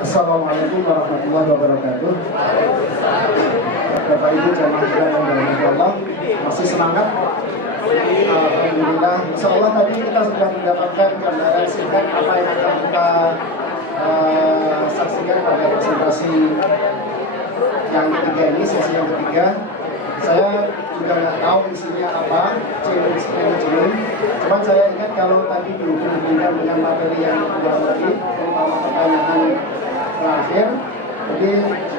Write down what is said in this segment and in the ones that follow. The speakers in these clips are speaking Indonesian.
Assalamualaikum warahmatullahi wabarakatuh. Bapak Ibu jamaah yang dirahmati Allah, masih semangat? Alhamdulillah. Insyaallah tadi kita sudah mendapatkan gambaran singkat apa yang akan kita saksikan pada presentasi yang ketiga ini, sesi yang ketiga. Saya juga nggak tahu isinya apa, change management. Cuman saya ingat kalau tadi dihubungkan dengan materi yang kedua tadi, terutama pertanyaan terakhir. Jadi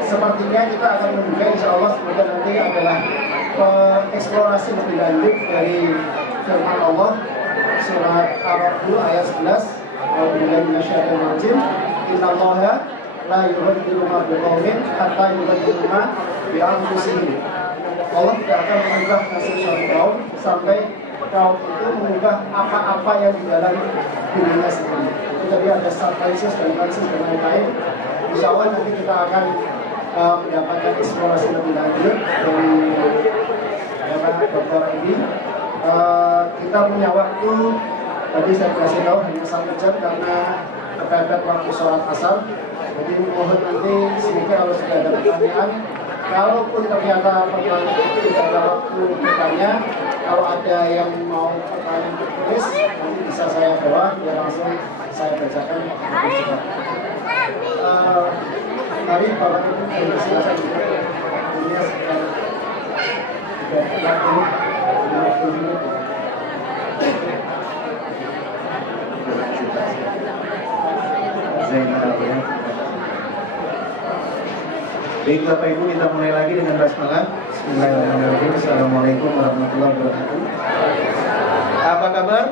sepertinya kita akan membuka, insya Allah semoga nanti adalah eksplorasi lebih lanjut dari firman Allah surat Ar-Ra'd ayat 11. A'udzubillahi minasyaitonir rajim. Innallaha la yughayyiru ma biqaumin hatta yughayyiru ma bi anfusihim. Allah tidak akan mengubah nasib suatu kaum sampai kaum itu mengubah apa-apa yang di dalam dirinya sendiri. Itu tadi ada subconscious dan conscious dan lain-lain. Insya Allah nanti kita akan mendapatkan eksplorasi lebih lanjut dari Bapak Dr. ini. Kita punya waktu, tadi saya kasih tahu hanya 1 jam karena terkadang waktu sholat asar. Jadi mohon nanti semoga kalau sudah ada pertanyaan, kalaupun ternyata pertanyaan itu tidak ada waktu bertanya, kalau ada yang mau pertanyaan tertulis, nanti bisa saya bawa, biar langsung saya bacakan. Mari Bapak Ibu silakan. Ini sekitar 50 menit. Baik Bapak Ibu, kita mulai lagi dengan basmalah. Bismillahirrahmanirrahim. Assalamualaikum warahmatullahi wabarakatuh. Apa kabar?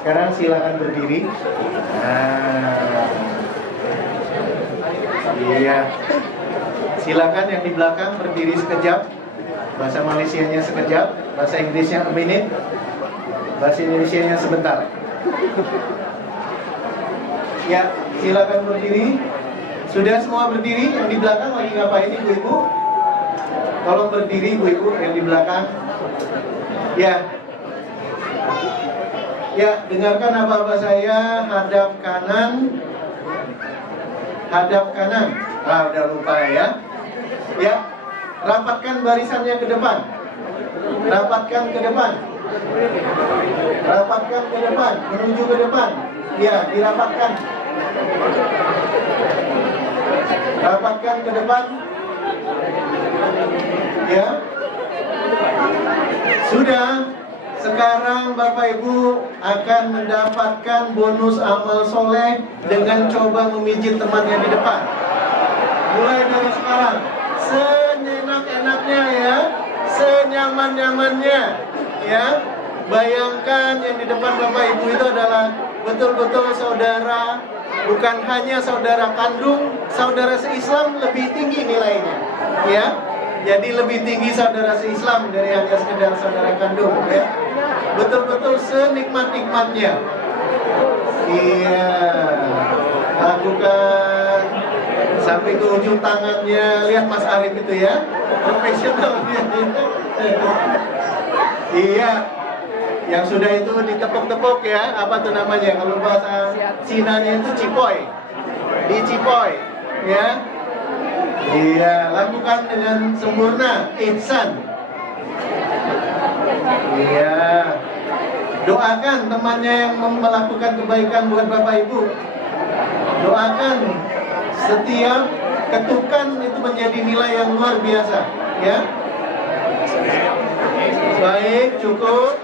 Sekarang silakan berdiri. Iya. Silakan yang di belakang berdiri sekejap. Bahasa Malaysianya sekejap, bahasa Inggrisnya a minute, bahasa Indonesianya sebentar. Ya, silakan berdiri. Sudah semua berdiri? Yang di belakang lagi ngapain ibu-ibu? Tolong berdiri ibu-ibu yang di belakang. Ya. Ya, dengarkan apa-apa saya. Hadap kanan. Hadap kanan. Udah lupa ya. Ya. Rapatkan barisannya ke depan. Rapatkan ke depan. Rapatkan ke depan. Menuju ke depan. Ya, dirapatkan. Rapatkan ke depan. Ya. Sudah. Sekarang Bapak Ibu akan mendapatkan bonus amal soleh dengan coba memijit temannya di depan. Mulai dari sekarang, senenak-enaknya ya, senyaman-nyamannya ya. Bayangkan yang di depan Bapak Ibu itu adalah betul-betul saudara, bukan hanya saudara kandung, saudara se-Islam lebih tinggi nilainya ya. Jadi lebih tinggi saudara se-Islam dari hanya sekedar saudara kandung ya. Betul-betul senikmat-nikmatnya. Iya. Lakukan sampai ke ujung tangannya. Lihat Mas Arif itu ya, profesional. Iya. Yang sudah itu ditepuk-tepuk ya. Apa tuh namanya? Kalau bahasa Cinanya itu cipoy. Dicipoy ya. Iya, lakukan dengan sempurna, ihsan. Iya. Doakan temannya yang melakukan kebaikan buat Bapak Ibu. Doakan setiap ketukan itu menjadi nilai yang luar biasa, ya. Baik, cukup.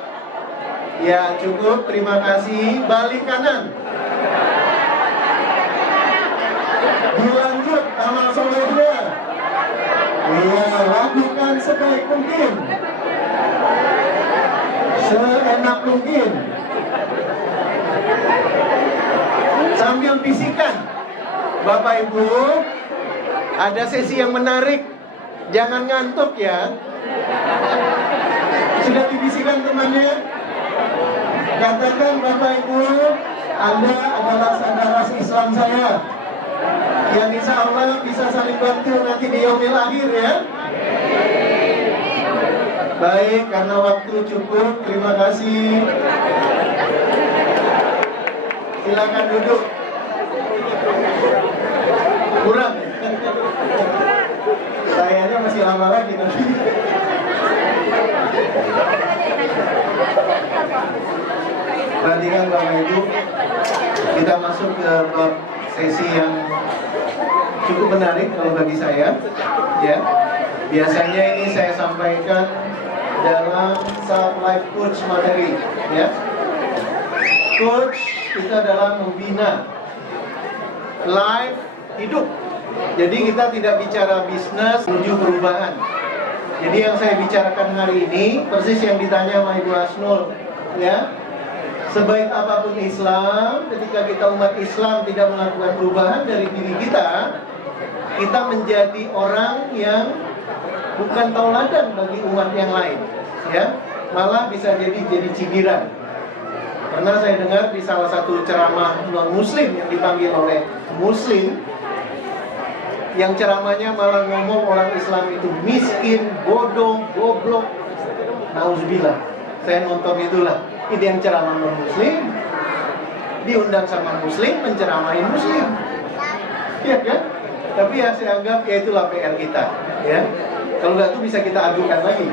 Ya, cukup. Terima kasih. Balik kanan. Dilanjut amal solehnya. Iya, lakukan sebaik mungkin, seenak mungkin, sambil bisikan. Bapak Ibu, ada sesi yang menarik. Jangan ngantuk ya. Sudah dibisikkan temannya. Katakan Bapak Ibu, Anda adalah saudara Islam saya, yang insya Allah bisa saling bantu nanti di yaumil akhir ya. Baik, karena waktu cukup, terima kasih. Silakan duduk. Kurang. Sayanya masih lama lagi nanti. Perhatikan Bapak Ibu, kita masuk ke bab sesi yang cukup menarik kalau bagi saya, ya. Biasanya ini saya sampaikan dalam Self Life Coach materi, ya. Coach itu adalah membina life hidup. Jadi kita tidak bicara bisnis menuju perubahan. Jadi yang saya bicarakan hari ini persis yang ditanya sama Ibu Asnul, ya. Sebaik apapun Islam, ketika kita umat Islam tidak melakukan perubahan dari diri kita, kita menjadi orang yang bukan tauladan bagi umat yang lain, ya. Malah bisa jadi cibiran. Pernah saya dengar di salah satu ceramah non-muslim yang dipanggil oleh muslim, yang ceramahnya malah ngomong orang Islam itu miskin, bodoh, goblok. Nauzubillah. Saya nonton itulah. Ini yang ceramah non-muslim, diundang sama muslim, menceramahin muslim, ya kan? Tapi ya saya anggap ya itulah PR kita, ya. Kalau nggak tuh bisa kita adukan lagi.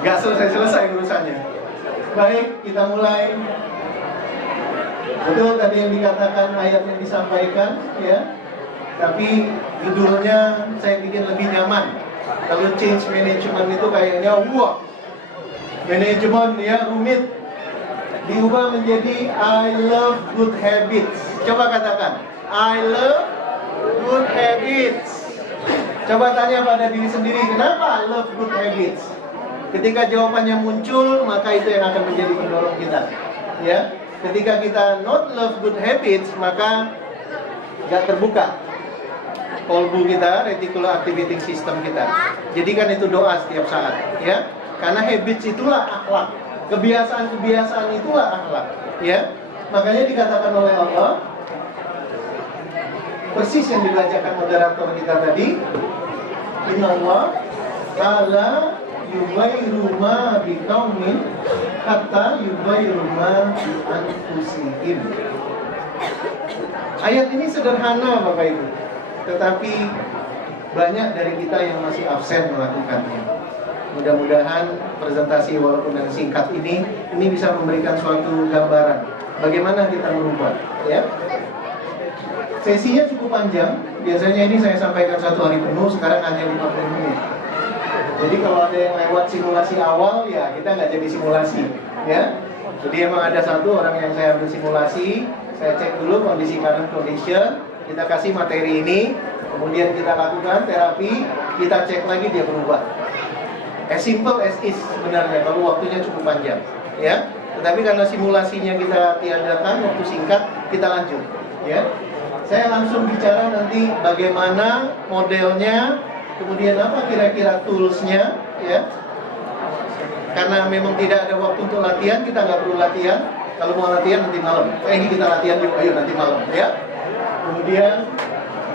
Nggak selesai urusannya. Baik, kita mulai. Betul tadi yang dikatakan, ayat yang disampaikan, ya. Tapi judulnya saya bikin lebih nyaman. Kalau change management itu kayaknya wah, manajemen ya rumit. Diubah menjadi I love good habits. Coba katakan, I love good habits. Coba tanya pada diri sendiri, kenapa I love good habits? Ketika jawabannya muncul, maka itu yang akan menjadi pendorong kita, ya. Ketika kita not love good habits, maka gak terbuka kolbu kita, reticular activating system kita. Jadikan itu doa setiap saat, ya. Karena habits itulah akhlak, kebiasaan-kebiasaan itulah akhlak, ya. Makanya dikatakan oleh Allah, persis yang dibacakan moderator kita tadi, Inallah ta'ala yubayru ma biqaumin hatta yubayru ma bi anfusihim. Ayat ini sederhana Bapak Ibu, tetapi banyak dari kita yang masih absen melakukannya. Mudah-mudahan presentasi walaupun yang singkat ini bisa memberikan suatu gambaran bagaimana kita merubah, ya. Sesinya cukup panjang. Biasanya ini saya sampaikan 1 hari penuh, sekarang hanya 50 menit. Jadi kalau ada yang lewat simulasi awal, ya kita nggak jadi simulasi, ya. Jadi emang ada satu orang yang saya ambil simulasi, saya cek dulu kondisi current condition, kita kasih materi ini, kemudian kita lakukan terapi, kita cek lagi dia berubah. As simple as is sebenarnya kalau waktunya cukup panjang, ya. Tetapi karena simulasinya kita tiadakan, waktu singkat, kita lanjut, ya. Saya langsung bicara nanti bagaimana modelnya, kemudian apa kira-kira toolsnya, ya. Karena memang tidak ada waktu untuk latihan, kita nggak perlu latihan. Kalau mau latihan nanti malam. Ini kita latihan yuk, ayo nanti malam, ya. Kemudian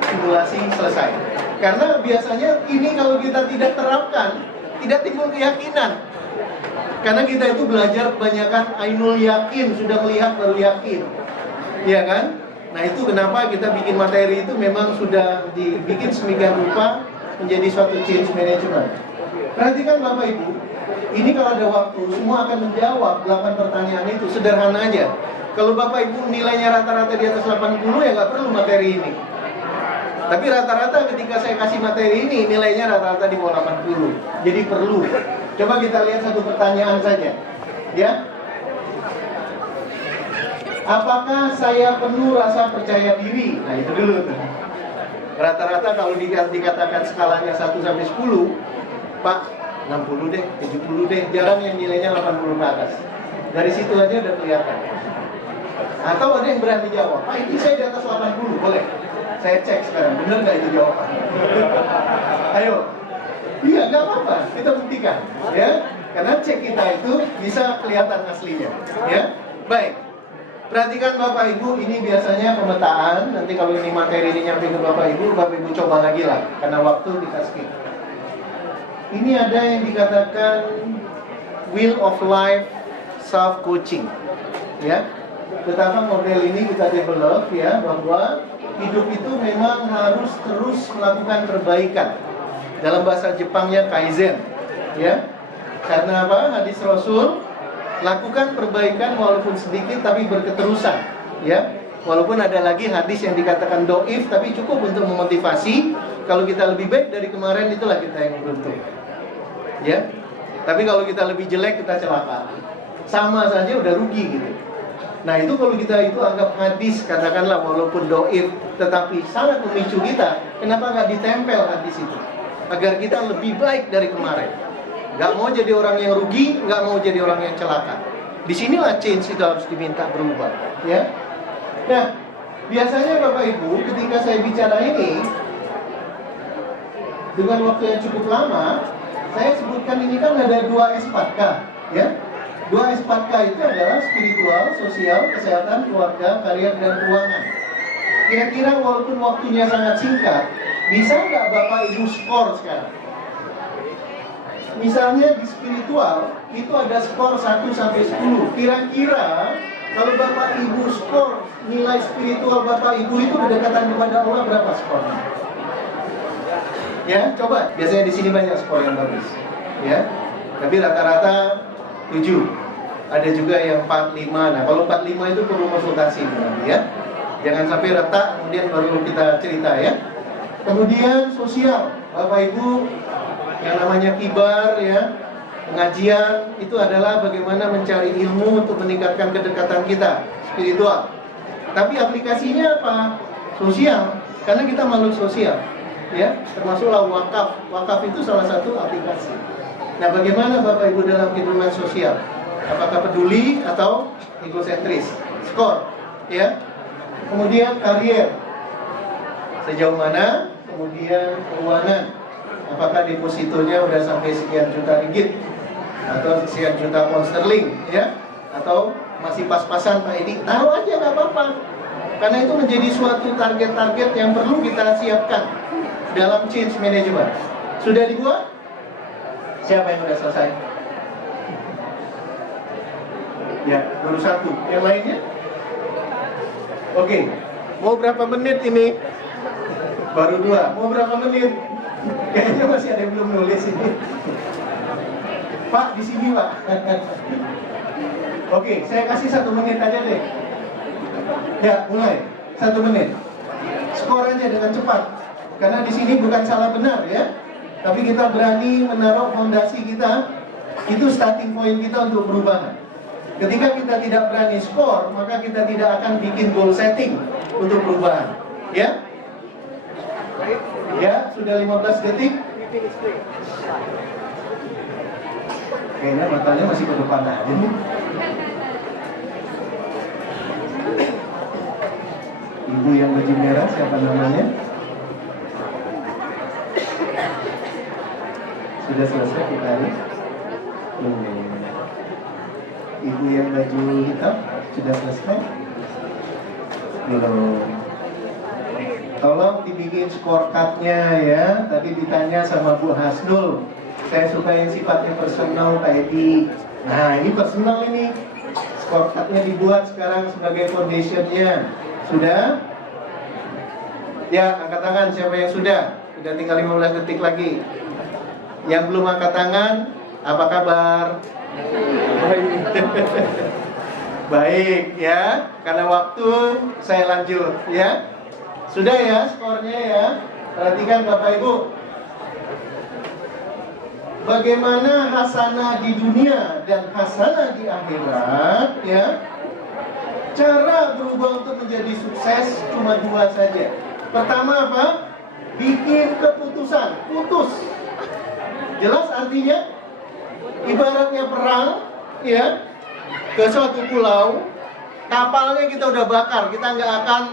simulasi selesai. Karena biasanya ini kalau kita tidak terapkan, tidak timbul keyakinan. Karena kita itu belajar kebanyakan ainul yakin, sudah melihat baru yakin, ya kan? Nah itu kenapa kita bikin materi itu memang sudah dibikin sedemikian rupa menjadi suatu change management. Perhatikan Bapak Ibu, ini kalau ada waktu semua akan menjawab 8 pertanyaan itu, sederhana aja. Kalau Bapak Ibu nilainya rata-rata di atas 80 ya nggak perlu materi ini. Tapi rata-rata ketika saya kasih materi ini nilainya rata-rata di bawah 80. Jadi perlu. Coba kita lihat satu pertanyaan saja, ya. Apakah saya penuh rasa percaya diri? Nah itu dulu tuh. Rata-rata kalau dikatakan skalanya 1 sampai 10, Pak 60 deh, 70 deh. Jarang yang nilainya 80 ke atas. Dari situ aja udah kelihatan. Atau ada yang berani jawab, Pak ini saya di atas 80, boleh? Saya cek sekarang, bener nggak itu jawaban? Ayo. Iya, nggak apa-apa, kita buktikan, ya. Karena cek kita itu bisa kelihatan aslinya, ya. Baik. Perhatikan Bapak Ibu, ini biasanya pemetaan. Nanti kalau ini materi ini nyampe ke Bapak Ibu coba lagi lah, karena waktu kita skip. Ini ada yang dikatakan Wheel of Life Self Coaching, ya. betapa model ini kita develop ya, bahwa hidup itu memang harus terus melakukan perbaikan. Dalam bahasa Jepangnya kaizen, ya. Karena apa? Hadis Rasul, lakukan perbaikan walaupun sedikit tapi berketerusan, ya. Walaupun ada lagi hadis yang dikatakan doif, tapi cukup untuk memotivasi. Kalau kita lebih baik dari kemarin, itulah kita yang beruntung, ya. Tapi kalau kita lebih jelek, kita celaka. Sama saja udah rugi gitu. Nah itu kalau kita itu anggap hadis, katakanlah walaupun doif, tetapi sangat memicu kita, kenapa nggak ditempel hadis itu? Agar kita lebih baik dari kemarin. Nggak mau jadi orang yang rugi, nggak mau jadi orang yang celaka. Disinilah change itu harus diminta berubah, ya. Nah, biasanya Bapak Ibu, ketika saya bicara ini dengan waktu yang cukup lama, saya sebutkan ini kan ada 2 S4K, ya. 2 S4K itu adalah spiritual, sosial, kesehatan, keluarga, karier, dan keuangan. Kira-kira walaupun waktunya sangat singkat, bisa nggak Bapak Ibu skor sekarang? Misalnya di spiritual, itu ada skor 1 sampai 10. Kira-kira kalau Bapak Ibu skor nilai spiritual Bapak Ibu itu kedekatan kepada Allah berapa skornya? Ya, coba. Biasanya di sini banyak skor yang bagus, ya. Tapi rata-rata 7. Ada juga yang 45. Nah, kalau 45 itu perlu konsultasi nanti, ya. Jangan sampai retak kemudian baru kita cerita, ya. Kemudian sosial, Bapak Ibu, yang namanya kibar, ya. Pengajian itu adalah bagaimana mencari ilmu untuk meningkatkan kedekatan kita, spiritual. Tapi aplikasinya apa? Sosial, karena kita makhluk sosial, ya. Termasuklah wakaf. Wakaf itu salah satu aplikasi. Nah, bagaimana Bapak Ibu dalam kehidupan sosial? Apakah peduli atau egosentris? Skor, ya. Kemudian karier, sejauh mana? Kemudian keuangan, apakah depositonya udah sampai sekian juta ringgit atau sekian juta pound sterling, ya? Atau masih pas-pasan Pak Edi? Tahu aja, nggak apa-apa. Karena itu menjadi suatu target-target yang perlu kita siapkan dalam change management. Sudah dibuat? Siapa yang sudah selesai? Ya, baru 1. Yang lainnya? Oke. Mau berapa menit ini? Baru 2. Mau berapa menit? Kayaknya masih ada yang belum nulis ini. Pak, di sini Pak. Oke, saya kasih 1 menit aja deh. Ya, mulai. 1 menit. Skor aja dengan cepat. Karena di sini bukan salah benar, ya. Tapi kita berani menaruh fondasi kita. Itu starting point kita untuk perubahan. Ketika kita tidak berani skor, maka kita tidak akan bikin goal setting untuk perubahan. Ya? Ya, sudah 15 detik. Kayaknya matanya masih ke depan aja nih. Ibu yang baju merah, siapa namanya? Sudah selesai kita hari? Ibu yang baju hitam, sudah selesai? Belum. Tolong dibikin scorecard-nya, ya. Tadi ditanya sama Bu Hasnul, saya suka yang sifatnya personal Pak Edi. Nah, ini personal ini. Scorecard-nya dibuat sekarang sebagai foundation-nya. Sudah? Ya, angkat tangan siapa yang sudah? Sudah tinggal 15 detik lagi. Yang belum angkat tangan, apa kabar? Baik, ya. Karena waktu saya lanjut, ya. Sudah ya skornya, ya. Perhatikan Bapak Ibu. Bagaimana hasanah di dunia dan hasanah di akhirat, ya. Cara berubah untuk menjadi sukses cuma 2 saja. Pertama apa? Bikin keputusan, putus. Jelas artinya? Ibaratnya perang, ya, ke suatu pulau, kapalnya kita udah bakar, kita nggak akan,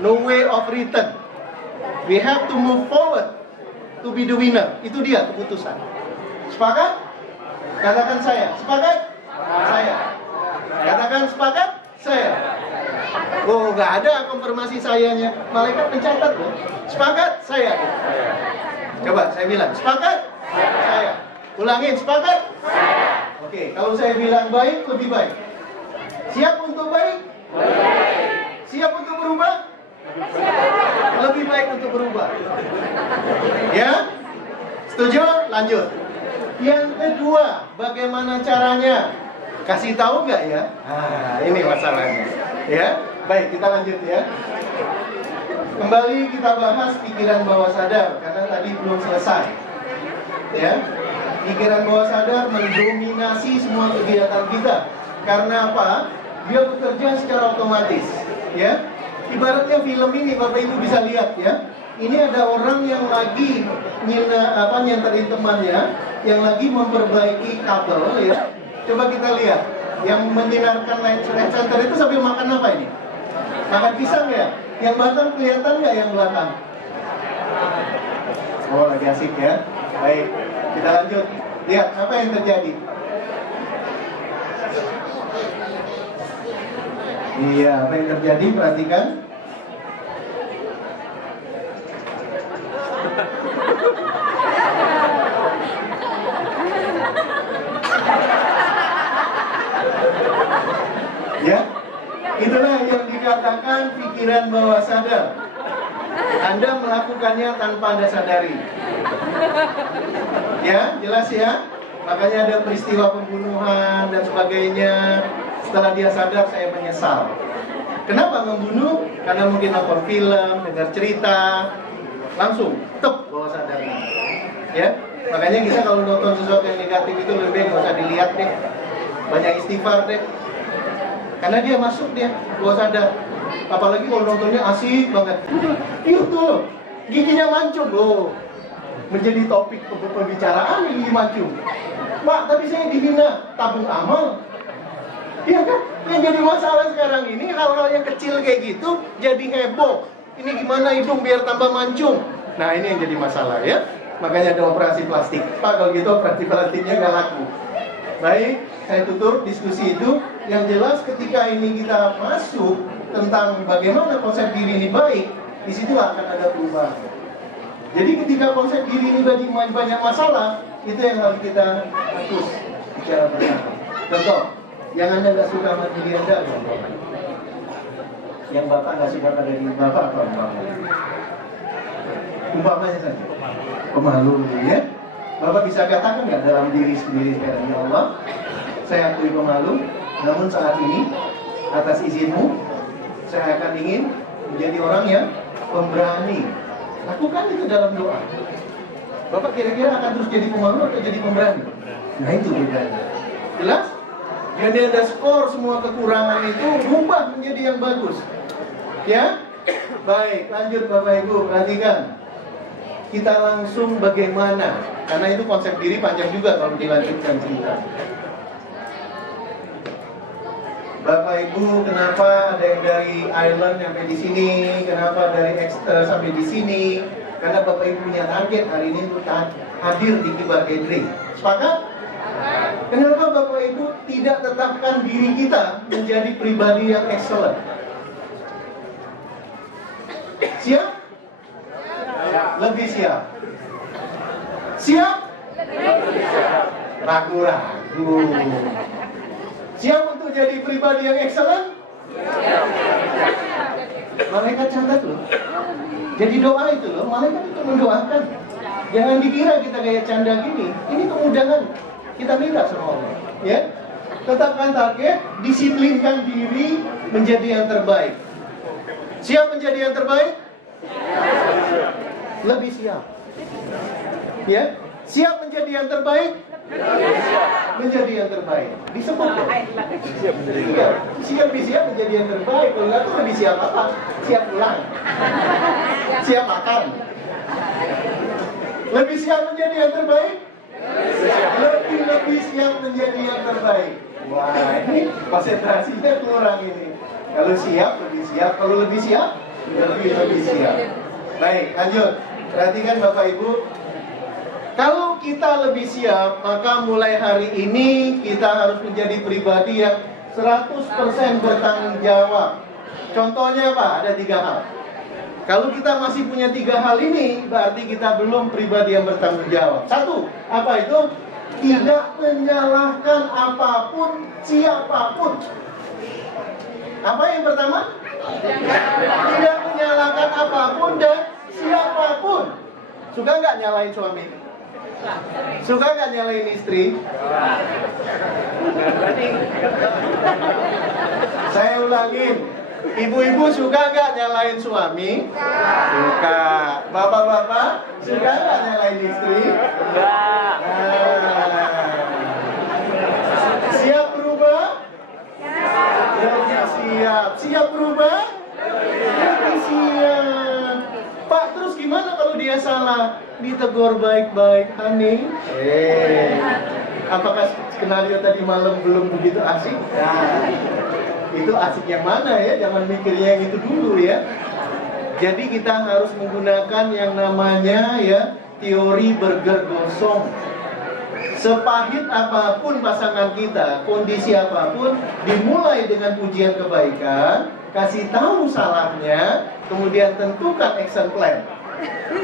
no way of return. We have to move forward to be the winner. Itu dia keputusan. Sepakat? Katakan saya. Sepakat? Saya. Katakan sepakat? Saya. Oh, nggak ada konfirmasi sayanya. Malaikat mencatat loh. Sepakat? Saya. Coba saya bilang. Sepakat? Saya. Ulangin. Sepakat? Oke, kalau saya bilang baik, lebih baik. Siap untuk baik? Siap untuk berubah? Lebih baik untuk berubah. Ya? Setuju? Lanjut. Yang kedua, bagaimana caranya? Kasih tahu nggak ya? Nah, ini masalahnya. Ya? Baik, kita lanjut ya. Kembali kita bahas pikiran bawah sadar, karena tadi belum selesai. Ya? Pikiran bawah sadar mendominasi semua kegiatan kita. Karena apa? Dia bekerja secara otomatis. Ya? Ibaratnya film ini, Bapak Ibu bisa lihat ya. Ini ada orang yang lagi nyenterin temannya, yang lagi memperbaiki kabel ya. Coba kita lihat, yang menyinarkan light center itu sambil makan apa ini? Makan pisang ya? Yang belakang kelihatan nggak yang belakang? Oh, lagi asik ya. Baik, kita lanjut. Lihat apa yang terjadi. Iya, apa yang terjadi? Perhatikan. Ya, itulah yang dikatakan pikiran bawah sadar. Anda melakukannya tanpa Anda sadari. Ya, jelas ya. Makanya ada peristiwa pembunuhan dan sebagainya. Setelah dia sadar, saya menyesal. Kenapa membunuh? Karena mungkin nonton film, dengar cerita, langsung tep bawah sadarnya. Ya, makanya kita kalau nonton sesuatu yang negatif itu lebih nggak usah dilihat deh. Banyak istighfar deh. Karena dia masuk dia bawah sadar. Apalagi kalau nontonnya asik banget. Itu loh, giginya mancung loh. Menjadi topik pembicaraan gigi mancung. Pak, tapi saya dihina, tabung amal. Iya kan? Yang jadi masalah sekarang ini hal-hal yang kecil kayak gitu jadi heboh. Ini gimana hidung biar tambah mancung? Nah, ini yang jadi masalah ya. Makanya ada operasi plastik. Pak, kalau gitu operasi plastiknya nggak laku. Baik, saya tutup diskusi itu. Yang jelas ketika ini kita masuk tentang bagaimana konsep diri ini baik, disitulah akan ada perubahan. Jadi ketika konsep diri ini banyak masalah, itu yang harus kita fokus bicara bersama. Contoh, yang Anda nggak suka sama diri Anda, yang Bapak nggak suka pada diri Bapak, apa umpamanya saja, pemalu, ya. Bapak bisa katakan nggak dalam diri sendiri sekarang, ya Allah, saya akui pemalu, namun saat ini atas izinmu, saya akan ingin menjadi orang yang pemberani. Lakukan itu dalam doa. Bapak kira-kira akan terus jadi pemalu atau jadi pemberani? Nah, itu bedanya. Jelas? Jadi ada skor semua kekurangan itu berubah menjadi yang bagus. Ya? Baik, lanjut Bapak Ibu, perhatikan. Kita langsung bagaimana? Karena itu konsep diri panjang juga kalau dilanjutkan cerita. Bapak Ibu, kenapa ada yang dari Ireland sampai di sini? Kenapa dari Exeter sampai di sini? Karena Bapak Ibu punya target hari ini untuk hadir di Kibar Gathering. Sepakat? Kenapa Bapak Ibu tidak tetapkan diri kita menjadi pribadi yang excellent? Siap? Lebih siap. Siap? Ragu-ragu. Siap untuk jadi pribadi yang excellent? Malaikat catat loh. Jadi doa itu loh, malaikat itu mendoakan. Jangan dikira kita kayak canda gini. Ini kemudahan. Kita minta sama Allah, ya. Tetapkan target, disiplinkan diri menjadi yang terbaik. Siap menjadi yang terbaik? Lebih siap. Ya, siap menjadi yang terbaik? Menjadi yang terbaik. Disebut ya? Siap menjadi yang terbaik. Siap menjadi yang terbaik. Kalau nggak tuh lebih siap apa? Siap pulang. Siap makan. Lebih siap menjadi yang terbaik? Lebih siap menjadi yang terbaik. Wah, ini konsentrasinya kurang ini. Kalau siap, lebih siap. Kalau lebih siap, lebih siap. Baik, lanjut. Perhatikan Bapak Ibu. Kalau kita lebih siap, maka mulai hari ini kita harus menjadi pribadi yang 100% bertanggung jawab. Contohnya apa? Ada 3 hal. Kalau kita masih punya 3 hal ini, berarti kita belum pribadi yang bertanggung jawab. 1, apa itu? Tidak menyalahkan apapun, siapapun. Apa yang pertama? Tidak menyalahkan apapun dan siapapun. Suka nggak nyalain suami? Suka nggak nyalain istri? Saya ulangin. Ibu-ibu suka nggak nyalain suami? Suka. Bapak-bapak suka nggak nyalain istri? Enggak. Siap berubah? Ya, siap. Siap berubah? Ya, siap. Pak, terus gimana kalau dia salah? Ditegur baik-baik, honey. Apakah skenario tadi malam belum begitu asik? Nah, itu asik yang mana ya? Jangan mikirnya yang itu dulu ya. Jadi kita harus menggunakan yang namanya ya teori burger gosong. Sepahit apapun pasangan kita, kondisi apapun, dimulai dengan pujian kebaikan, kasih tahu salahnya, kemudian tentukan action plan.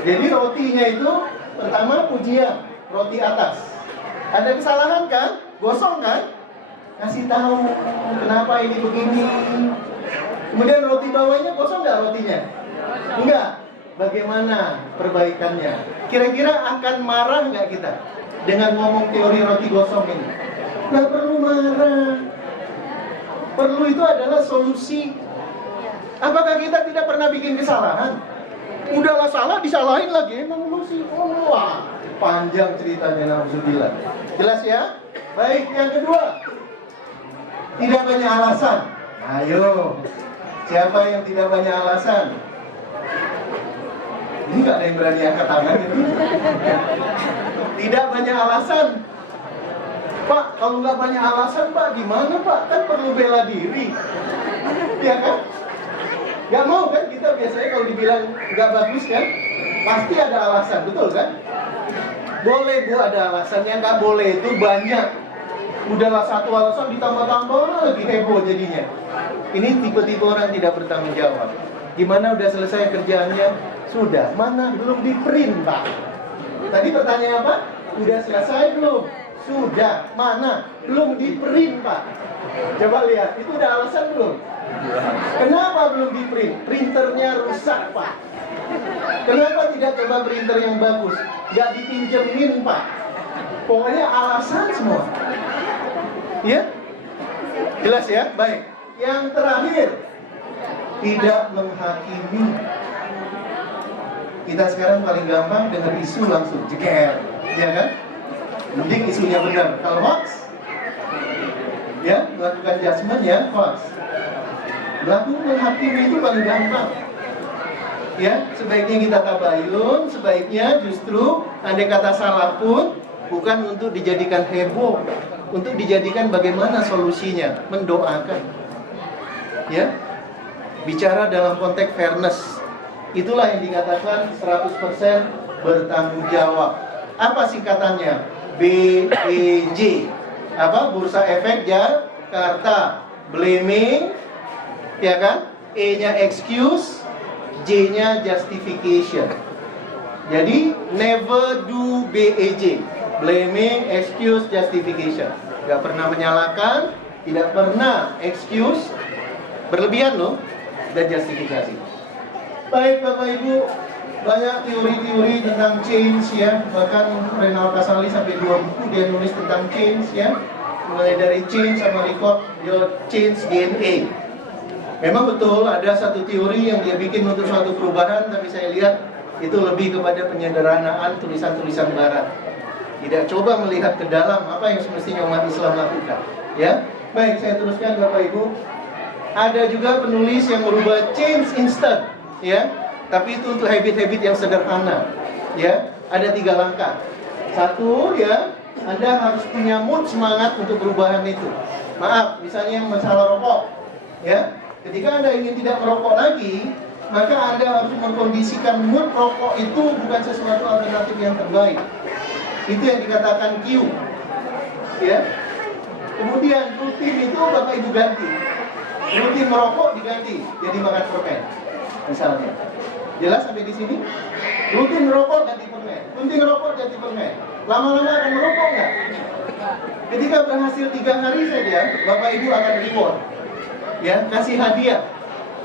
Jadi rotinya itu pertama pujian, roti atas. Ada kesalahan kan? Gosong kan? Kasih tahu kenapa ini begini. Kemudian roti bawahnya gosong nggak rotinya? Enggak. Bagaimana perbaikannya? Kira-kira akan marah nggak kita dengan ngomong teori roti gosong ini? Nggak perlu marah. Perlu itu adalah solusi. Apakah kita tidak pernah bikin kesalahan? Udahlah salah, disalahin lagi. Emang lu sih, wah, panjang ceritanya, na'udzubillah. Jelas ya? Baik, yang kedua, tidak banyak alasan. Ayo, siapa yang tidak banyak alasan? Ini nggak ada yang berani angkat tangan ini. Tidak banyak alasan. Pak, kalau nggak banyak alasan, Pak, gimana Pak? Kan perlu bela diri. Iya kan? Gak mau kan kita biasanya kalau dibilang gak bagus kan, pasti ada alasan, betul kan? Boleh Bu ada alasannya, gak boleh itu banyak. Udahlah satu alasan ditambah-tambah lagi heboh jadinya. Ini tipe-tipe orang tidak bertanggung jawab. Gimana udah selesai kerjaannya? Sudah, mana? Belum di print Pak. Tadi pertanyaan apa? Udah selesai belum? Sudah, mana? Belum di print Pak. Coba lihat, itu udah alasan belum? Kenapa belum di print? Printernya rusak Pak. Kenapa tidak coba printer yang bagus? Gak dipinjemin Pak. Pokoknya alasan semua. Ya? Jelas ya? Baik. Yang terakhir, tidak menghakimi. Kita sekarang paling gampang dengan isu langsung jeger, ya kan? Mending isunya benar. Kalau hoax, ya melakukan judgement ya hoax. Melakukan menghakimi itu paling gampang. Ya, sebaiknya kita tabayun, sebaiknya justru andai kata salah pun bukan untuk dijadikan heboh, untuk dijadikan bagaimana solusinya, mendoakan. Ya. Bicara dalam konteks fairness. Itulah yang dikatakan 100% bertanggung jawab. Apa singkatannya? BEJ. Apa? Bursa Efek Jakarta. Blaming, ya kan? E-nya excuse, J-nya justification. Jadi never do BEJ. Blaming, excuse, justification. Gak pernah menyalahkan, tidak pernah excuse, berlebihan loh, dan justifikasi. Baik Bapak Ibu, banyak teori-teori tentang change ya. Bahkan Renal Kasali sampai 2 buku dia nulis tentang change ya. Mulai dari change sama record your change DNA. Memang betul ada satu teori yang dia bikin untuk suatu perubahan, tapi saya lihat itu lebih kepada penyederhanaan tulisan-tulisan barat. Tidak coba melihat ke dalam apa yang semestinya umat Islam lakukan. Ya, baik saya teruskan Bapak Ibu. Ada juga penulis yang merubah change instant, ya. Tapi itu untuk habit-habit yang sederhana, ya. Ada 3 langkah. Satu, ya, Anda harus punya mood semangat untuk perubahan itu. Maaf, misalnya masalah rokok, ya. Ketika Anda ingin tidak merokok lagi, maka Anda harus mengkondisikan mood rokok itu bukan sesuatu alternatif yang terbaik. Itu yang dikatakan Q, ya. Kemudian rutin itu Bapak Ibu ganti. Rutin merokok diganti jadi makan permen, misalnya. Jelas sampai di sini? Rutin merokok ganti permen, rutin merokok ganti permen. Lama-lama akan merokok nggak? Ketika berhasil 3 hari saja, Bapak Ibu akan reward. Ya, kasih hadiah.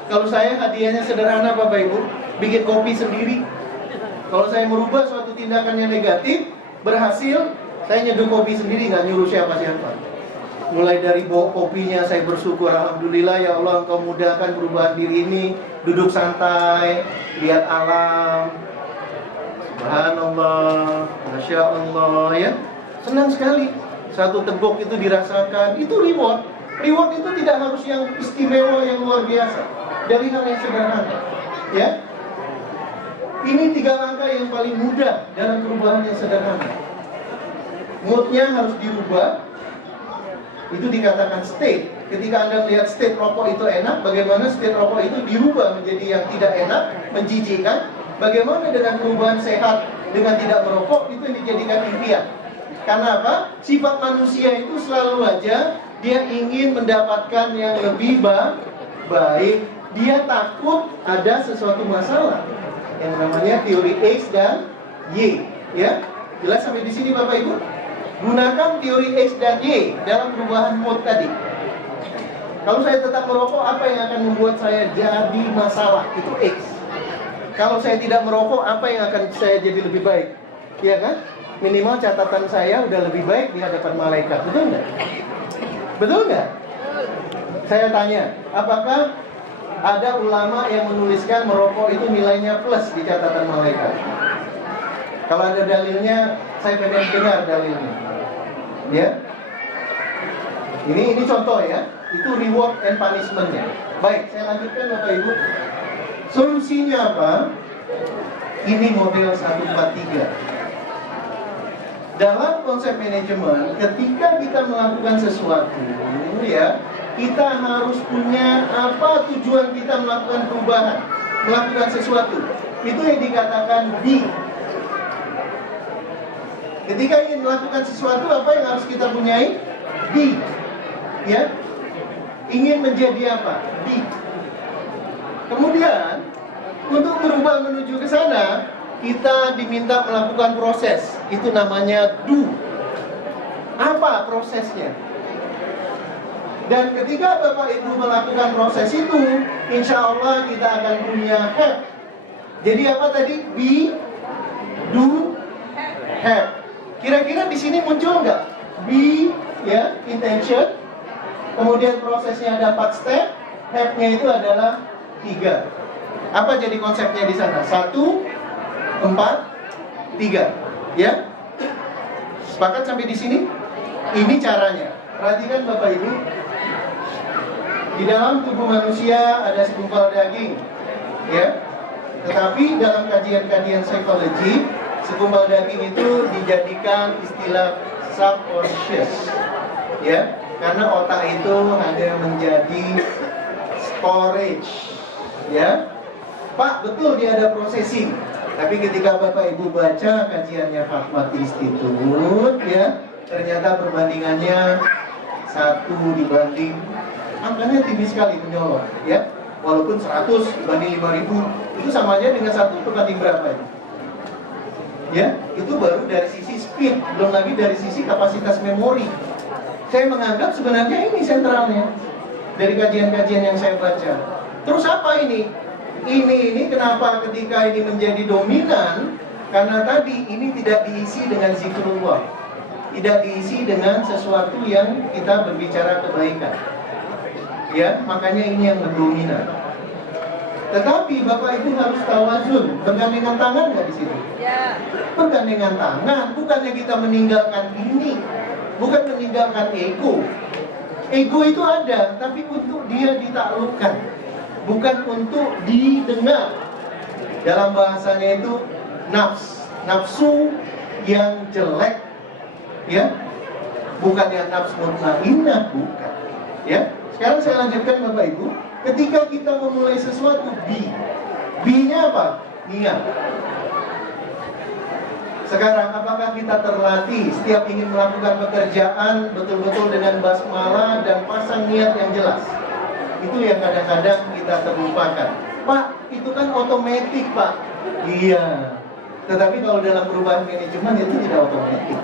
Kalau saya hadiahnya sederhana Bapak Ibu, bikin kopi sendiri. Kalau saya merubah suatu tindakan yang negatif, berhasil, saya nyeduh kopi sendiri, nggak nyuruh siapa-siapa. Mulai dari bawa kopinya, saya bersyukur, Alhamdulillah ya Allah, Engkau mudahkan perubahan diri ini. Duduk santai, lihat alam. Subhanallah, Masya Allah, ya. Senang sekali. Satu teguk itu dirasakan, itu reward. Reward itu tidak harus yang istimewa, yang luar biasa. Dari hal yang sederhana, ya. Ini 3 langkah yang paling mudah dalam perubahan yang sederhana. Moodnya harus dirubah. Itu dikatakan state. Ketika Anda melihat state rokok itu enak, bagaimana state rokok itu dirubah menjadi yang tidak enak, menjijikkan. Bagaimana dengan perubahan sehat dengan tidak merokok, itu yang dijadikan impian. Karena apa? Sifat manusia itu selalu aja dia ingin mendapatkan yang lebih baik. Dia takut ada sesuatu masalah. Yang namanya teori X dan Y. Ya, jelas sampai di sini Bapak Ibu? Gunakan teori X dan Y dalam perubahan mood tadi. Kalau saya tetap merokok, apa yang akan membuat saya jadi masalah? Itu X. Kalau saya tidak merokok, apa yang akan saya jadi lebih baik? Ya kan? Minimal catatan saya udah lebih baik di hadapan malaikat. Betul nggak? Betul nggak? Saya tanya, apakah ada ulama yang menuliskan merokok itu nilainya plus di catatan malaikat? Kalau ada dalilnya, saya pengen dengar dalilnya. Ya, ini contoh ya. Itu reward and punishment-nya. Baik, saya lanjutkan Bapak Ibu. Solusinya apa? Ini model 143. Dalam konsep manajemen, ketika kita melakukan sesuatu, ya, kita harus punya apa tujuan kita melakukan perubahan, melakukan sesuatu. Itu yang dikatakan B. Ketika ingin melakukan sesuatu, apa yang harus kita punyai? B. Ya, ingin menjadi apa? B. Kemudian, untuk berubah menuju ke sana, kita diminta melakukan proses. Itu namanya do. Apa prosesnya? Dan ketika Bapak Ibu melakukan proses itu, insya Allah kita akan punya have. Jadi apa tadi? Be, do, have. Kira-kira di sini muncul nggak? Be, ya, intention. Kemudian prosesnya ada 4 step. Have-nya itu adalah 3. Apa jadi konsepnya di sana? 1, 4, 3. Ya? Sepakat sampai di sini? Ini caranya. Perhatikan Bapak Ibu. Di dalam tubuh manusia ada segumpal daging. Ya. Tetapi dalam kajian-kajian psikologi, segumpal daging itu dijadikan istilah subconscious. Ya. Karena otak itu hanya menjadi storage. Ya. Pak, betul dia ada processing. Tapi ketika Bapak Ibu baca kajiannya Fatwa Institute, ya, ternyata perbandingannya 1 dibanding, angkanya tinggi sekali, menyolong, ya. Walaupun 100 dibanding 5.000, itu sama aja dengan 1 berbanding berapa itu? Ya, itu baru dari sisi speed, belum lagi dari sisi kapasitas memori. Saya menganggap sebenarnya ini sentralnya dari kajian-kajian yang saya baca. Terus apa ini? Ini kenapa ketika ini menjadi dominan? Karena tadi ini tidak diisi dengan zikrullah, tidak diisi dengan sesuatu yang kita berbicara kebaikan. Ya, makanya ini yang mendominan. Tetapi Bapak Ibu harus tawazun. Bergandengan tangan nggak di situ? Ya. Bergandengan tangan, bukannya kita meninggalkan ini, bukan meninggalkan ego. Ego itu ada, tapi untuk dia ditaklukkan, bukan untuk didengar. Dalam bahasanya itu nafsu yang jelek, ya, bukan yang nafsu mutmainnah, bukan. Ya, sekarang saya lanjutkan Bapak Ibu. Ketika kita memulai sesuatu, B-nya apa? Niat. Sekarang apakah kita terlatih setiap ingin melakukan pekerjaan betul-betul dengan basmalah dan pasang niat yang jelas? Itu yang kadang-kadang kita terlupakan. Pak, itu kan otomatis Pak. Iya. Tetapi kalau dalam perubahan manajemen itu tidak otomatis.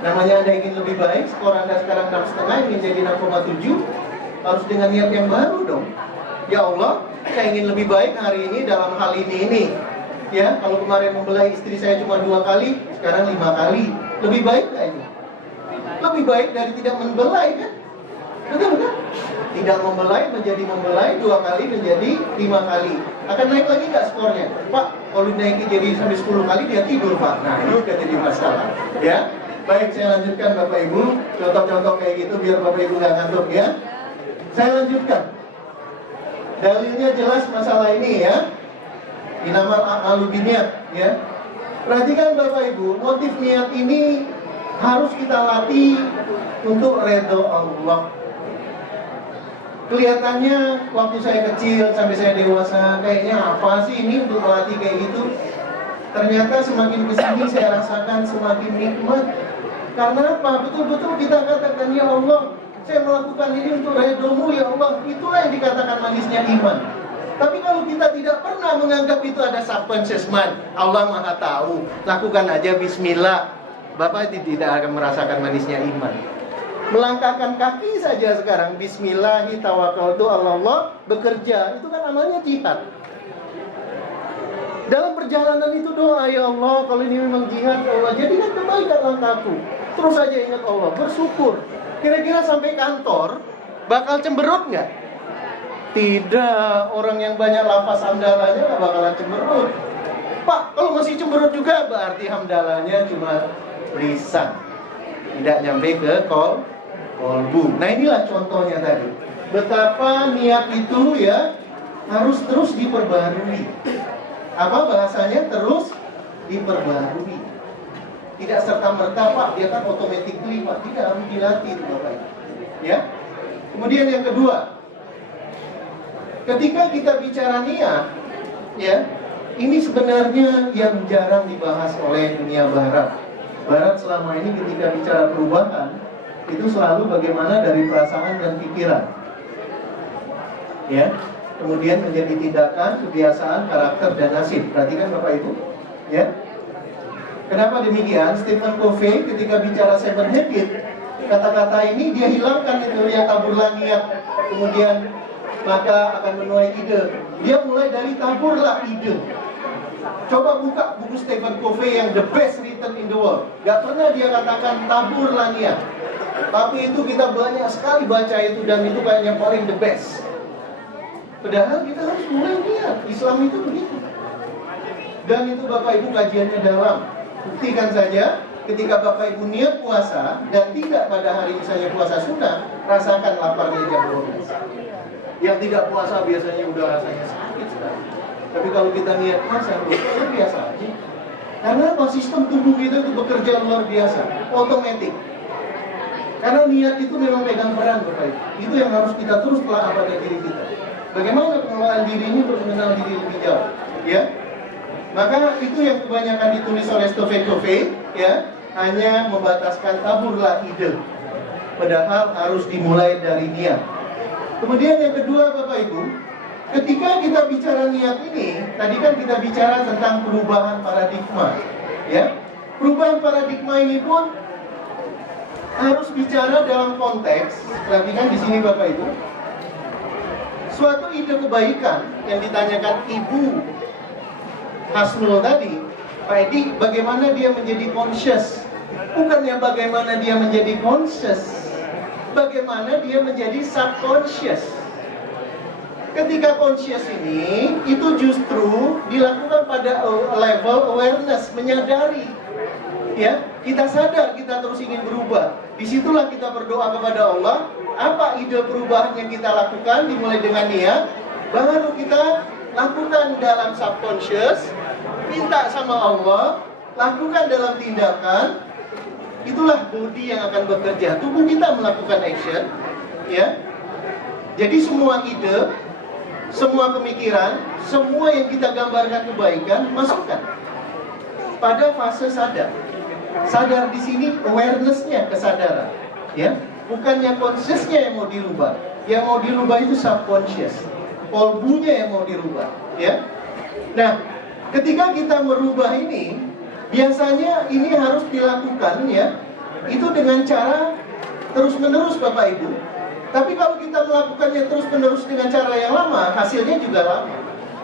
Namanya Anda ingin lebih baik, skor Anda sekarang 6,5 ingin jadi 6,7. harus dengan niat yang baru dong. Ya Allah, saya ingin lebih baik hari ini dalam hal ini. Ya, kalau kemarin membelai istri saya cuma 2 kali, sekarang 5 kali. Lebih baik nggak ini? Lebih baik dari tidak membelai kan? Betul kan? Tidak membelai menjadi membelai 2 kali menjadi 5 kali. Akan naik lagi nggak skornya? Pak, kalau naik jadi sampai 10 kali dia tidur Pak. Nah, ini udah jadi masalah. Ya, baik saya lanjutkan Bapak Ibu. Contoh-contoh kayak gitu biar Bapak Ibu nggak ngantuk ya. Saya lanjutkan. Dalilnya jelas masalah ini ya. Inamal a'malu binniyat ya. Perhatikan Bapak Ibu, motif niat ini harus kita latih untuk redho Allah. Kelihatannya waktu saya kecil sampai saya dewasa, kayaknya apa sih ini untuk melatih kayak gitu? Ternyata semakin kesini saya rasakan semakin nikmat. Karena apa? Betul-betul kita katakan, ya Allah, saya melakukan ini untuk redho-Mu ya Allah. Itulah yang dikatakan manisnya iman. Tapi kalau kita tidak pernah menganggap itu ada subconscious mind, Allah Maha Tahu, lakukan aja bismillah, Bapak tidak akan merasakan manisnya iman. Melangkahkan kaki saja sekarang, bismillahi tawakkaltu 'alallah, bekerja, itu kan namanya jihad. Dalam perjalanan itu doa, ya Allah, kalau ini memang jihad, ya Allah, jadikan kebaikan langkahku. Terus saja ingat Allah, bersyukur. Kira-kira sampai kantor, bakal cemberut nggak? Tidak, orang yang banyak lafaz hamdalahnya nggak bakalan cemberut. Pak, kalau masih cemberut juga berarti hamdalahnya cuma lisan, tidak nyampe ke kolbu. Nah inilah contohnya tadi. Betapa niat itu ya harus terus diperbarui. Apa bahasanya? Terus diperbarui. Tidak serta-merta Pak, dia kan automatically Pak. Tidak, harus dilatih itu Bapak. Ya. Kemudian yang kedua, ketika kita bicara niat, ya, ini sebenarnya yang jarang dibahas oleh dunia barat. Barat selama ini ketika bicara perubahan, itu selalu bagaimana dari perasaan dan pikiran. Ya, kemudian menjadi tindakan, kebiasaan, karakter, dan nasib. Perhatikan Bapak Ibu. Ya. Kenapa demikian? Stephen Covey ketika bicara Seven Habits, kata-kata ini dia hilangkan itu yang taburlah niat, kemudian maka akan menuai ide. Dia mulai dari taburlah ide. Coba buka buku Stephen Covey yang the best written in the world. Gak pernah dia katakan taburlah niat. Tapi itu kita banyak sekali baca itu dan itu kayaknya paling the best. Padahal kita harus mulai niat. Islam itu begitu. Dan itu Bapak Ibu kajiannya dalam. Buktikan saja ketika Bapak Ibu niat puasa dan tidak pada hari misalnya puasa sunnah, rasakan laparnya jam 12. Yang tidak puasa biasanya udah rasanya sakit sekali. Tapi kalau kita niat puasa, itu biasa aja. Karena apa? Sistem tubuh kita itu bekerja luar biasa, otomatis. Karena niat itu memang pegang peran Bapak Ibu. Itu yang harus kita terus telah pada diri kita. Bagaimana pengenalan diri ini untuk mengenal diri lebih jauh, ya? Maka itu yang kebanyakan ditulis oleh Stephen Covey, ya, hanya membataskan taburlah ide. Padahal harus dimulai dari niat. Kemudian yang kedua Bapak Ibu, ketika kita bicara niat ini, tadi kan kita bicara tentang perubahan paradigma, ya. Perubahan paradigma ini pun harus bicara dalam konteks, perhatikan di sini Bapak Ibu. Suatu ide kebaikan yang ditanyakan Ibu Hasnul tadi, Pak Edi, bagaimana dia menjadi conscious? Bukannya bagaimana dia menjadi conscious, bagaimana dia menjadi subconscious. Ketika conscious ini, itu justru dilakukan pada level awareness, menyadari. Ya, kita sadar kita terus ingin berubah. Disitulah kita berdoa kepada Allah. Apa ide perubahan yang kita lakukan dimulai dengan niat, baru kita lakukan dalam subconscious, minta sama Allah, lakukan dalam tindakan. Itulah body yang akan bekerja. Tubuh kita melakukan action, ya. Jadi semua ide, semua pemikiran, semua yang kita gambarkan kebaikan, masukkan pada fase sadar. Sadar di sini awareness-nya, kesadaran, ya. Bukannya conscious-nya yang mau dirubah. Yang mau dirubah itu subconscious. Kolbunya yang mau dirubah, ya. Nah, ketika kita merubah ini, biasanya ini harus dilakukan, ya. Itu dengan cara terus-menerus Bapak Ibu. Tapi kalau kita melakukannya terus-menerus dengan cara yang lama, hasilnya juga lama.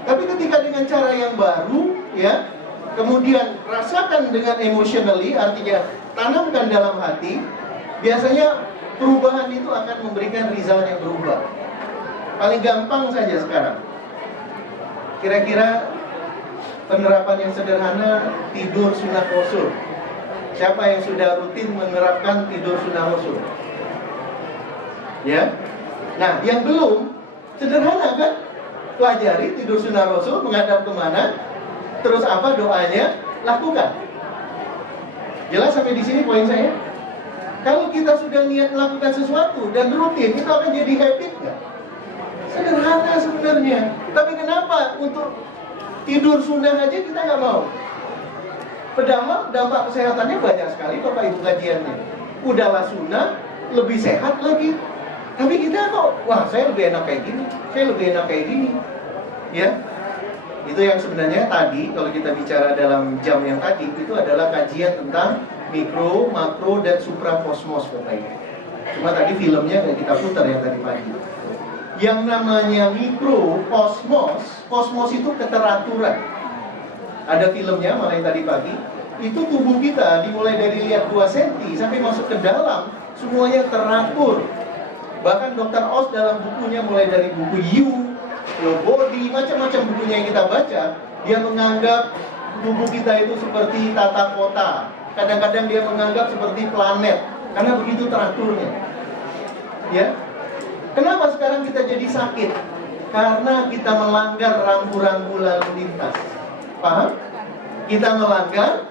Tapi ketika dengan cara yang baru, ya, kemudian rasakan dengan emotionally, artinya tanamkan dalam hati, biasanya perubahan itu akan memberikan result yang berubah. Paling gampang saja sekarang. Kira-kira penerapan yang sederhana, tidur sunnah rasul. Siapa yang sudah rutin menerapkan tidur sunnah rasul? Ya. Nah, yang belum, sederhana kan? Pelajari tidur sunnah rasul, menghadap kemana, terus apa doanya, lakukan. Jelas sampai di sini poin saya? Kalau kita sudah niat melakukan sesuatu dan rutin, itu akan jadi habit nggak? Sederhana sebenarnya. Tapi kenapa untuk tidur sunnah aja kita nggak mau? Padahal dampak kesehatannya banyak sekali Bapak Ibu kajiannya. Udahlah sunnah, lebih sehat lagi. Tapi kita kok, wah saya lebih enak kayak gini, saya lebih enak kayak gini. Ya, itu yang sebenarnya tadi kalau kita bicara dalam jam yang tadi, itu adalah kajian tentang mikro, makro, dan suprakosmos Bapak Ibu. Cuma tadi filmnya nggak kita putar yang tadi pagi. Yang namanya mikro, kosmos itu keteraturan. Ada filmnya malah yang tadi pagi. Itu tubuh kita dimulai dari lihat 2 cm sampai masuk ke dalam, semuanya teratur. Bahkan Dr. Oz dalam bukunya, mulai dari buku You, Your Body, macam-macam bukunya yang kita baca, dia menganggap tubuh kita itu seperti tata kota. Kadang-kadang dia menganggap seperti planet, karena begitu teraturnya. Ya, kenapa sekarang kita jadi sakit? Karena kita melanggar rambu-rambu lalu lintas. Paham? Kita melanggar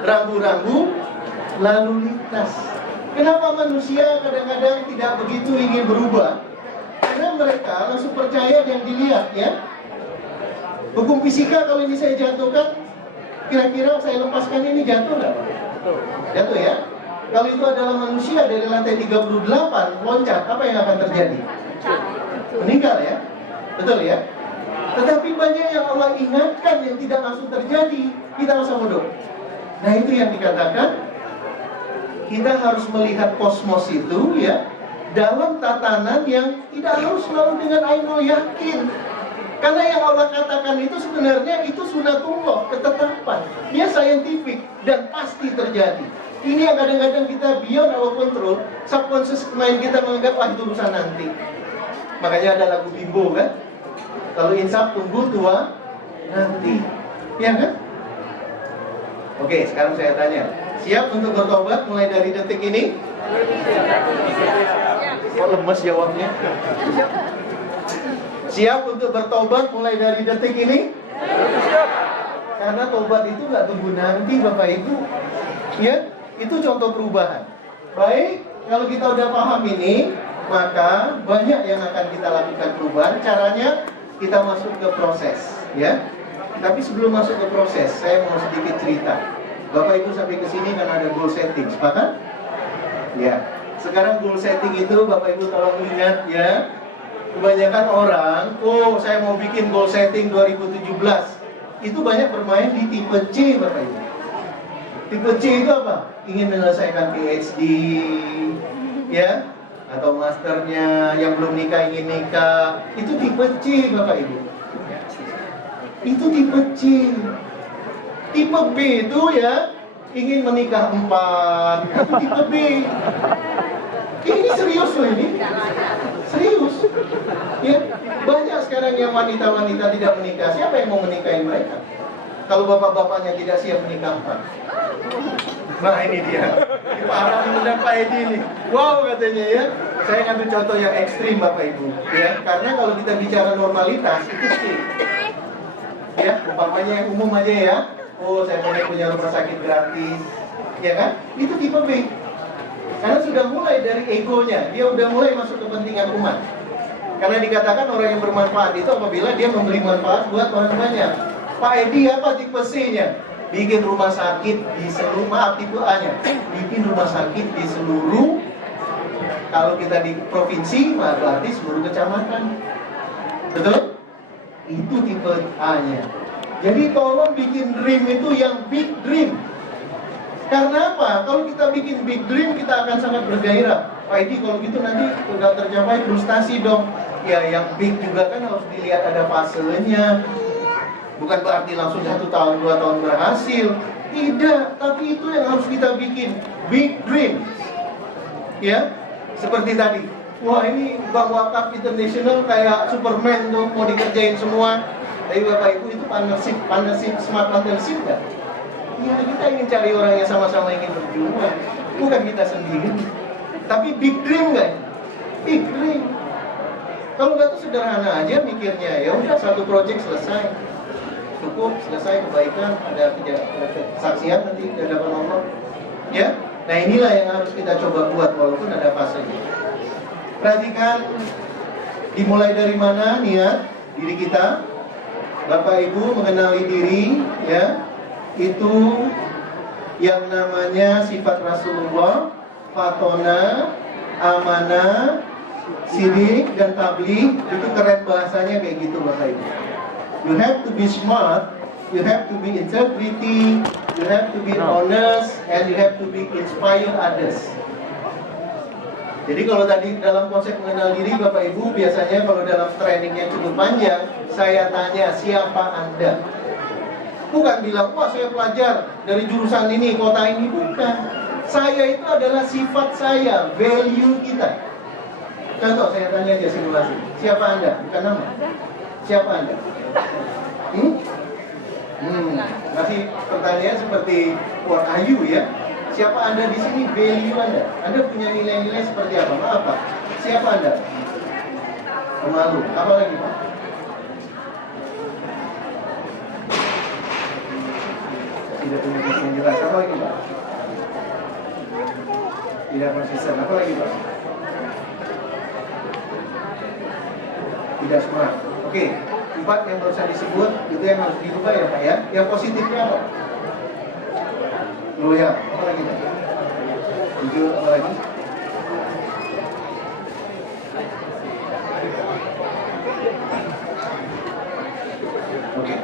rambu-rambu lalu lintas. Kenapa manusia kadang-kadang tidak begitu ingin berubah? Karena mereka langsung percaya yang dilihat, ya. Hukum fisika, kalau ini saya jatuhkan, kira-kira saya lepaskan ini jatuh nggak? Jatuh, ya. Kalau itu adalah manusia dari lantai 38 loncat, apa yang akan terjadi? Meninggal, ya. Betul, ya. Tetapi banyak yang Allah ingatkan yang tidak langsung terjadi, kita masa bodoh. Nah, itu yang dikatakan kita harus melihat kosmos itu, ya, dalam tatanan yang tidak harus selalu dengan ainul yakin. Karena yang Allah katakan itu sebenarnya itu sunatullah, ketetapan. Dia scientific dan pasti terjadi. Ini yang kadang-kadang kita beyond our control, subconscious mind kita menganggap itu urusan nanti. Makanya ada lagu Bimbo, kan? Kalau insaf tunggu tua nanti, ya kan? Oke, sekarang saya tanya, siap untuk bertobat mulai dari detik ini? Kok lemes jawabnya? Siap untuk bertobat mulai dari detik ini? Karena tobat itu nggak tunggu nanti Bapak Ibu. Ya, itu contoh perubahan. Baik, kalau kita udah paham ini, maka banyak yang akan kita lakukan perubahan. Caranya kita masuk ke proses, ya. Tapi sebelum masuk ke proses, saya mau sedikit cerita. Bapak Ibu sampai ke sini kan ada goal setting, sepakat? Ya. Sekarang goal setting itu Bapak Ibu tolong ingat, ya. Kebanyakan orang, saya mau bikin goal setting 2017. Itu banyak bermain di tipe C, Bapak Ibu. Tipe C itu apa? Ingin menyelesaikan PhD, ya, atau masternya, yang belum nikah ingin nikah. Itu tipe C, Bapak Ibu. Itu tipe C. Tipe B itu, ya, ingin menikah 4. Itu tipe B. Ini serius loh ini. Serius. Ya, banyak sekarang yang wanita-wanita tidak menikah. Siapa yang mau menikahi mereka? Kalau bapak-bapaknya tidak siap menikah 4. Nah, ini dia. Ini parah mengundang Pak Edi nih. Wow, katanya, ya. Saya ngambil contoh yang ekstrim Bapak Ibu, ya. Karena kalau kita bicara normalitas itu sih, ya, umpamanya yang umum aja, ya. Saya punya rumah sakit gratis, ya kan? Itu tipe B. Karena sudah mulai dari egonya, dia udah mulai masuk kepentingan umat. Karena dikatakan orang yang bermanfaat itu apabila dia memberi manfaat buat orang banyak. Pak Edi apa tipe C-nya? Bikin rumah sakit di seluruh, tipe A-nya, bikin rumah sakit di seluruh, kalau kita di provinsi, berarti seluruh kecamatan. Betul? Itu tipe A-nya. Jadi tolong bikin dream itu yang big dream. Karena apa? Kalau kita bikin big dream, kita akan sangat bergairah. Pak Edi kalau gitu nanti nggak tercapai frustasi dong. Ya yang big juga kan harus dilihat ada fasenya. Bukan berarti langsung 1 tahun, 2 tahun berhasil. Tidak, tapi itu yang harus kita bikin. Big dream. Ya, seperti tadi. Wah ini Bank Wakaf International kayak Superman tuh, mau dikerjain semua. Tapi Bapak Ibu itu partnership, smart partnership kan? Ya kita ingin cari orang yang sama-sama ingin berjuang. Bukan kita sendiri. Tapi big dream kan? Big dream. Kalau nggak tuh sederhana aja mikirnya, ya udah satu project selesai. Cukup, selesai, kebaikan, ada kesaksian nanti di hadapan Allah. Ya, nah inilah yang harus kita coba buat walaupun ada fasenya. Perhatikan, dimulai dari mana niat diri kita. Bapak Ibu mengenali diri, ya, itu yang namanya sifat Rasulullah, fatona, amanah, sidik dan tabligh. Itu keren bahasanya kayak gitu Bapak Ibu. You have to be smart, you have to be integrity, you have to be honest, and you have to be inspire others. Jadi kalau tadi dalam konsep mengenal diri Bapak Ibu, biasanya kalau dalam training yang cukup panjang, saya tanya siapa Anda? Bukan bilang, wah saya pelajar dari jurusan ini, kota ini, bukan. Saya itu adalah sifat saya, value kita. Contoh saya tanya aja simulasi, siapa Anda? Bukan nama. Siapa Anda? Masih pertanyaan seperti what are you ya? Siapa Anda di sini? Value Anda. Anda punya nilai-nilai seperti apa? Maaf Pak. Siapa Anda? Pemalu. Apa lagi Pak? Tidak punya visi yang jelas. Apa lagi Pak? Tidak konsisten. Apa lagi Pak? Tidak smart. Oke. 4 yang barusan disebut itu yang harus dirubah ya Pak ya. Yang positifnya apa? Loyal. Apa lagi Pak? Jujur. Apa lagi? Oke.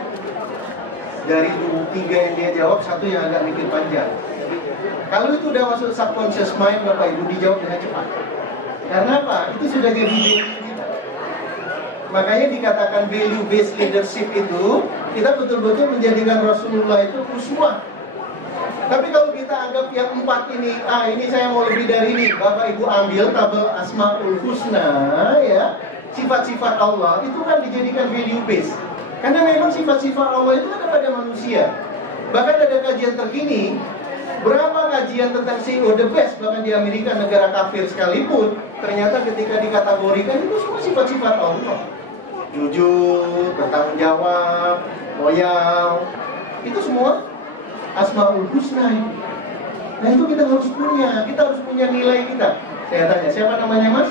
Dari 3 yang dia jawab, 1 yang agak mikir panjang. Kalau itu udah masuk subconscious mind Bapak Ibu, dijawab dengan cepat. Karena apa? Itu sudah jadi value kita. Makanya dikatakan value based leadership itu, kita betul-betul menjadikan Rasulullah itu uswah. Tapi kalau kita anggap yang 4 ini, ini saya mau lebih dari ini, Bapak Ibu ambil tabel Asmaul Husna, ya, sifat-sifat Allah itu kan dijadikan value based. Karena memang sifat-sifat Allah itu ada pada manusia. Bahkan ada kajian terkini, berapa kajian tentang CEO the best, bahkan di Amerika negara kafir sekalipun, ternyata ketika dikategorikan itu semua sifat-sifat Allah. Jujur, bertanggung jawab, loyal, itu semua Asmaul Husna itu. Nah itu kita harus punya nilai kita. Saya tanya, siapa namanya Mas?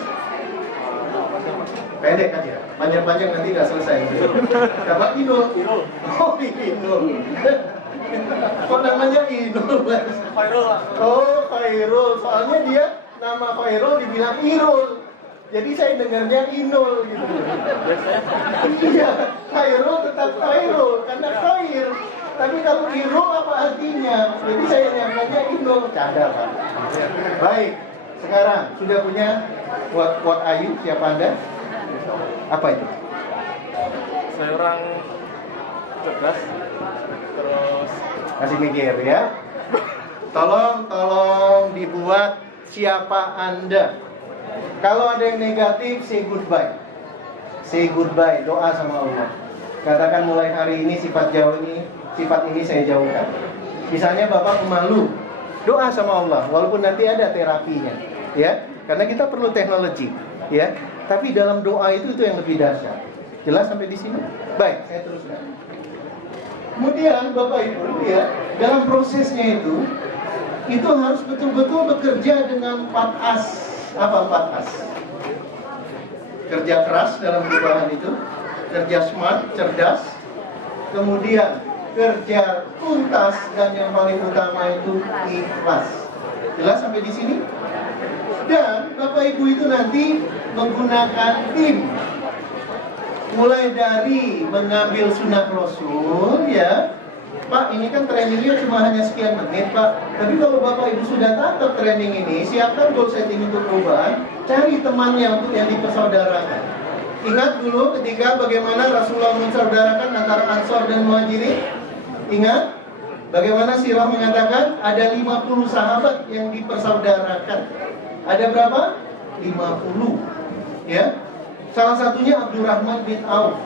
Pendek aja, panjang-panjang nanti nggak selesai. Siapa? Inul. Oh Inul. Kok namanya Inul Mas? Khairul. Oh Khairul, soalnya dia nama Khairul dibilang Irul. Jadi saya dengarnya Inul gitu. Iya, Khairul tetap Khairul karena khair. Tapi kalau Irul apa artinya? Jadi saya nyangkanya Inul. Cadar Pak. Baik, sekarang sudah punya what are you? Siapa Anda? Apa itu? Saya orang cerdas, terus Kasih mikir ya. Tolong dibuat siapa Anda. Kalau ada yang negatif, say goodbye. Say goodbye, doa sama Allah. Katakan mulai hari ini sifat ini saya jauhkan. Misalnya Bapak pemalu, doa sama Allah, walaupun nanti ada terapinya, ya. Karena kita perlu teknologi, ya. Tapi dalam doa itu yang lebih dahsyat. Jelas sampai di sini? Baik, saya teruskan. Kemudian Bapak Ibu, ya, dalam prosesnya itu harus betul-betul bekerja dengan 4 As. Apa 4 As? Kerja keras dalam perubahan itu, kerja smart, cerdas, kemudian kerja tuntas, dan yang paling utama itu ikhlas. Jelas sampai di sini? Dan Bapak Ibu itu nanti menggunakan tim. Mulai dari mengambil sunnah Rasul, ya, Pak, ini kan trainingnya cuma hanya sekian menit, Pak. Tapi kalau Bapak Ibu sudah tangkap training ini, siapkan goal setting untuk perubahan, cari temannya untuk yang dipersaudarakan. Ingat dulu ketika bagaimana Rasulullah mensaudarakan antara Ansor dan Muhajirin? Ingat? Bagaimana Sirah mengatakan ada 50 sahabat yang dipersaudarakan. Ada berapa? 50. Ya. Salah satunya Abdurrahman bin Auf.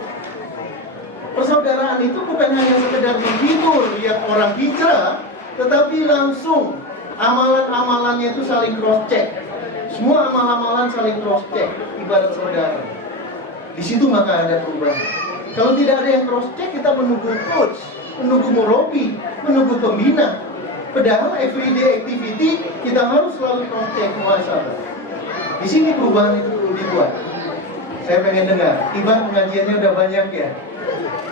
Persaudaraan itu bukan hanya sekedar menghibur yang orang hijrah, tetapi langsung amalan-amalannya itu saling cross check. Semua amalan-amalan saling cross check, ibarat saudara. Di situ maka ada perubahan. Kalau tidak ada yang cross check, kita menunggu coach, menunggu murabi, menunggu pembina. Padahal everyday activity kita harus selalu cross check muhasabah. Di sini perubahan itu perlu dibuat. Saya pengen dengar, tiba pengajiannya udah banyak ya.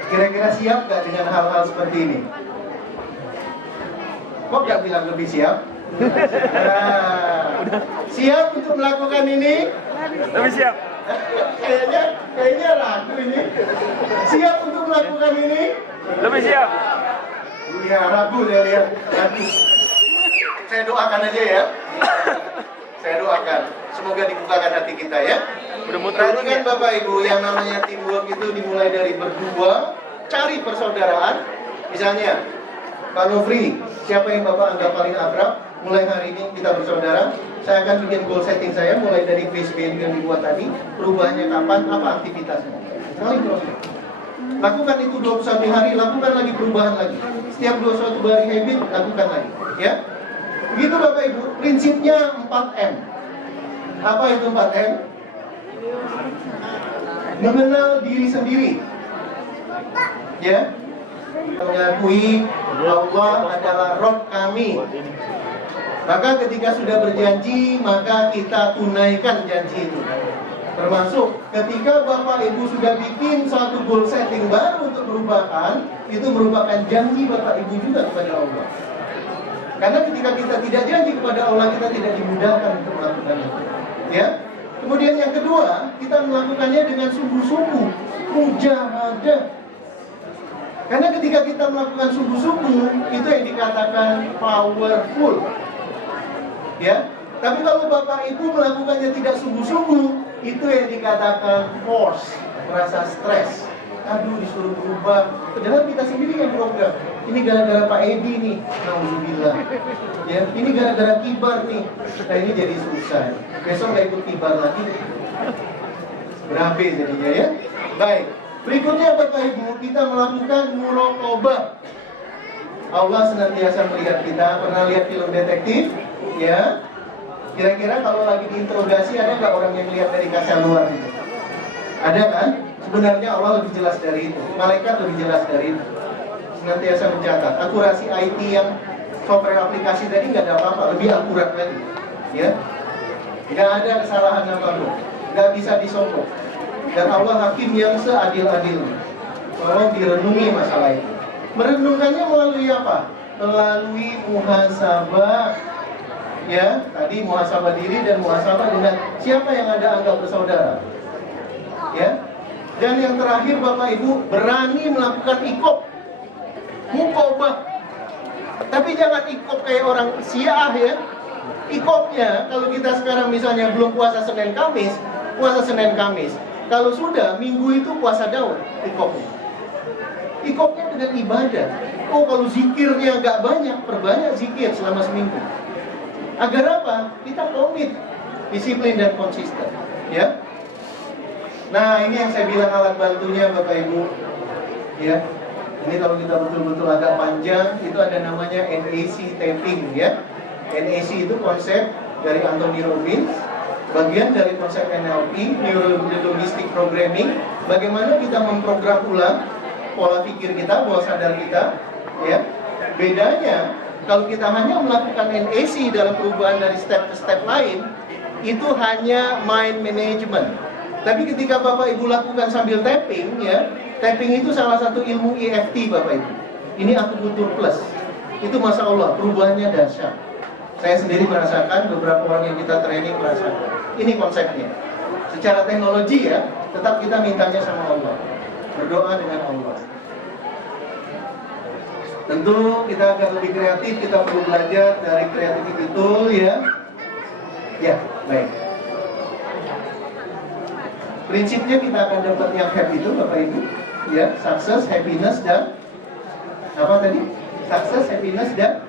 Kira-kira siap gak dengan hal-hal seperti ini? Kok gak bilang lebih siap? Nah, siap untuk melakukan ini? Lebih siap. Kayaknya ragu ini. Siap untuk melakukan ini? Lebih siap. Iya, ragu saya lihat. Ragu. Saya doakan aja ya. Saya doakan. Semoga dibukakan hati kita ya. Perhatikan Bapak Ibu, yang namanya teamwork itu dimulai dari berdua, cari persaudaraan. Misalnya, Pak Nufri, siapa yang Bapak anggap paling akrab? Mulai hari ini kita bersaudara. Saya akan bikin goal setting saya mulai dari PSBN yang dibuat tadi. Perubahannya kapan? Apa aktivitasnya? Saling proses. Lakukan itu 21 hari, lakukan lagi perubahan lagi. Setiap 21 hari habit, lakukan lagi. Ya, begitu Bapak Ibu. Prinsipnya 4M. Apa itu 4M? Mengenal diri sendiri. Ya, mengakui Allah adalah Rob kami. Maka ketika sudah berjanji, maka kita tunaikan janji itu. Termasuk ketika Bapak Ibu sudah bikin satu goal setting baru untuk perubahan, itu merupakan janji Bapak Ibu juga kepada Allah. Karena ketika kita tidak janji kepada Allah, kita tidak dimudahkan untuk melakukan itu. Ya. Kemudian yang kedua, kita melakukannya dengan sungguh-sungguh, mujahadah. Karena ketika kita melakukan sungguh-sungguh, itu yang dikatakan powerful. Ya, tapi kalau Bapak Ibu melakukannya tidak sungguh-sungguh, itu yang dikatakan force, merasa stres. Aduh, disuruh berubah. Padahal kita sendiri yang program. Ini gara-gara Pak Edi nih, nauzubillah. Ya, ini gara-gara kibar nih. Nah, ini jadi susah. Besok nggak ikut kibar lagi. Berabe jadinya ya. Baik. Berikutnya Bapak Ibu, kita melakukan muraqabah. Allah senantiasa melihat kita. Pernah lihat film detektif? Ya. Kira-kira kalau lagi diinterogasi ada nggak orang yang lihat dari kaca luar gitu? Ada kan? Sebenarnya Allah lebih jelas dari itu. Malaikat lebih jelas dari itu. Senantiasa mencatat. Akurasi IT yang software aplikasi tadi nggak ada apa-apa, lebih akurat lagi. Ya. Nggak ada kesalahan apapun. Nggak bisa disogok. Dan Allah hakim yang seadil-adilnya. Tolong direnungi masalah itu. Merenungkannya melalui apa? Melalui muhasabah. Ya, tadi muhasabah diri dan muhasabah dengan siapa yang ada anggap bersaudara. Ya. Dan yang terakhir Bapak Ibu, berani melakukan ikop. Mukobah. Tapi jangan ikop kayak orang Syiah ya. Ikopnya, kalau kita sekarang misalnya belum puasa Senin Kamis, puasa Senin Kamis. Kalau sudah, Minggu itu puasa Daud, ikopnya. Ikopnya dengan ibadah. Oh, kalau zikirnya nggak banyak, perbanyak zikir selama seminggu. Agar apa? Kita komit, disiplin dan konsisten. Ya. Nah, ini yang saya bilang alat bantunya Bapak Ibu. Ya. Ini kalau kita betul-betul agak panjang, itu ada namanya NAC tapping ya. NAC itu konsep dari Anthony Robbins, bagian dari konsep NLP, Neuro Linguistic Programming, bagaimana kita memprogram ulang pola pikir kita, bawah sadar kita, ya. Bedanya kalau kita hanya melakukan NAC dalam perubahan dari step ke step lain, itu hanya mind management. Tapi ketika Bapak Ibu lakukan sambil tapping, ya, tapping itu salah satu ilmu EFT Bapak Ibu. Ini akupunktur plus. Itu Masya Allah, perubahannya dahsyat. Saya sendiri merasakan, beberapa orang yang kita training merasakan. Ini konsepnya. Secara teknologi ya, tetap kita mintanya sama Allah. Berdoa dengan Allah. Tentu kita akan lebih kreatif, kita perlu belajar dari creativity tool ya. Ya, baik. Prinsipnya kita akan dapat yang happy itu Bapak Ibu, ya, success, happiness dan apa tadi? Success, happiness dan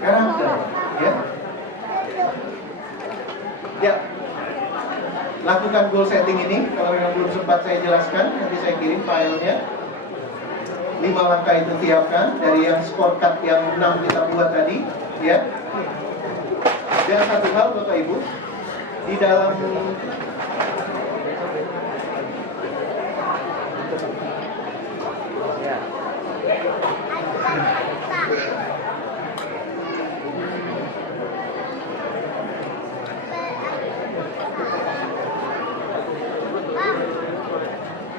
karakter, ya. Ya. Lakukan goal setting ini. Kalau yang belum sempat saya jelaskan, nanti saya kirim filenya. 5 langkah itu siapkan dari yang scorecard yang 6 kita buat tadi, ya. Dan satu hal Bapak Ibu, di dalam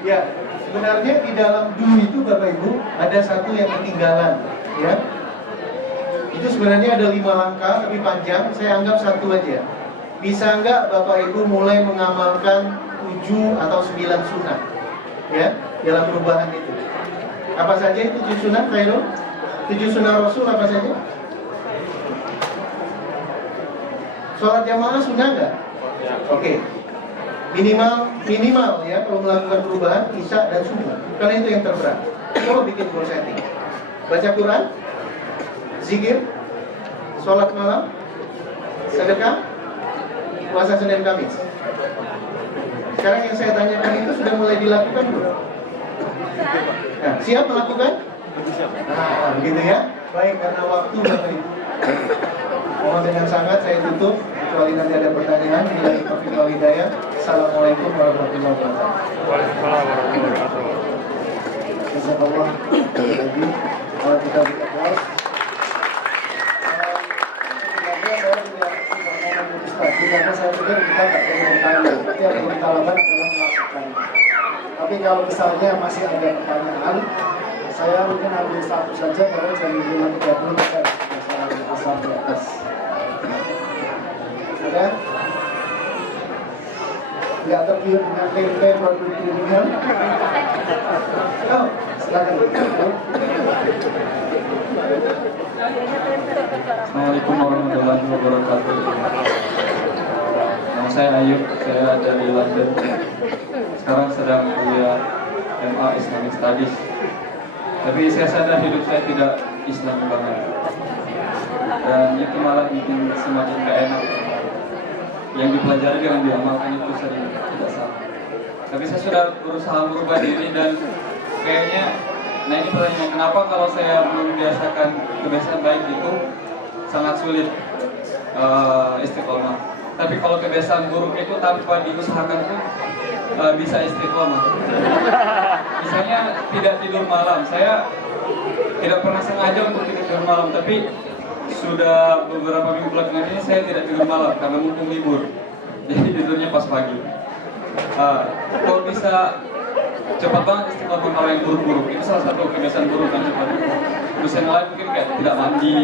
ya, sebenarnya di dalam do itu Bapak Ibu ada satu yang ketinggalan, ya. Itu sebenarnya ada 5 langkah tapi panjang, saya anggap satu aja. Bisa nggak Bapak Ibu mulai mengamalkan 7 atau 9 sunnah, ya, dalam perubahan itu? Apa saja itu 7 sunnah, Khairul? 7 sunnah Rasul apa saja? Sholat jamaah sunnah nggak? Oke. Minimal ya kalau melakukan perubahan isya dan subuh, karena itu yang terberat. Coba bikin goal setting. Baca Quran, zikir, sholat malam, sedekah, puasa Senin Kamis. Sekarang yang saya tanyakan itu sudah mulai dilakukan belum? Nah, siap melakukan? Nah, begitu ya. Baik, karena waktu Bapak Ibu. Mohon dengan sangat saya tutup. Kecuali nanti ada pertanyaan. Billahi taufiq wal hidayah. Assalamualaikum warahmatullahi wabarakatuh. Waalaikumsalam warahmatullahi wabarakatuh. Jazakallah lagi. Kalau kita berkelas, sebenarnya saya tidak mau Ustaz, karena saya pikir kita nggak perlu bertanya. Tapi yang perlu kita lakukan adalah melakukan. Tapi kalau misalnya masih ada pertanyaan, saya mungkin ambil satu saja karena jam 5.30 kita asal di atas. Ada? Nggak tergiur dengan tempe produk kriminal? Oh, silakan. Assalamualaikum warahmatullahi wabarakatuh. Nama saya Ayub, saya dari London. Sekarang sedang kuliah MA Islamic Studies. Tapi saya sadar hidup saya tidak Islam banget. Dan itu malah bikin semakin gak enak. Yang dipelajari dengan diamalkan itu sering tidak sama. Tapi saya sudah berusaha merubah diri dan kayaknya, nah ini pertanyaan, kenapa kalau saya belum biasakan kebiasaan baik itu sangat sulit istiqomah. Tapi kalau kebiasaan buruk itu tanpa diusahakan pun bisa istiqomah. Misalnya tidak tidur malam, saya tidak pernah sengaja untuk tidur malam, tapi sudah beberapa minggu belakangan ini saya tidak tidur malam karena mumpung libur. Jadi tidurnya pas pagi. Kalau bisa cepat banget istiqomah kalau yang buruk-buruk, itu salah satu kebiasaan buruk kan cepat. Terus yang lain mungkin kayak tidak mandi,